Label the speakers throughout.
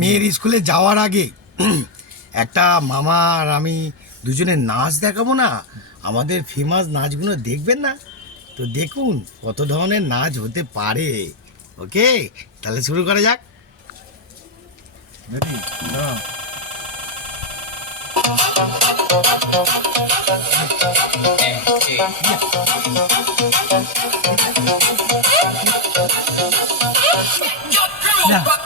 Speaker 1: মেয়ের স্কুলে যাওয়ার আগে একটা মামা আর আমি দুজনে নাচ দেখাবো না? আমাদের ফেমাস নাচগুলো দেখবেন না? তো দেখুন কত ধরনের নাচ হতে পারে। ওকে? তাহলে শুরু করা যাক। Yeah.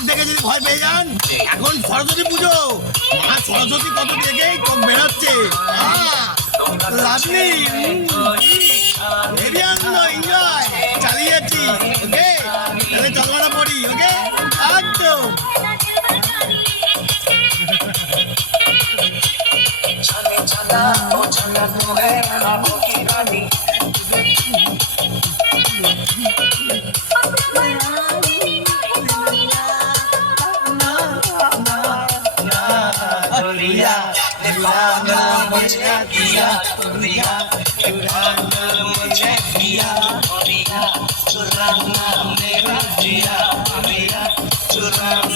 Speaker 1: চোখ দেখে যদি ভয় পেয়ে যান, এখন সরস্বতী পুজো। আর সরস্বতী কত দেখে চোখ বেরোচ্ছে। লাভলি হেভি আনন্দ এনজয় চালিয়ে যাচ্ছি ওকে? তাহলে পড়ি, ওকে? একদম। liya dilana mujhe kiya turiya churana mujhe kiya
Speaker 2: turiya
Speaker 1: churana mera diya turiya churana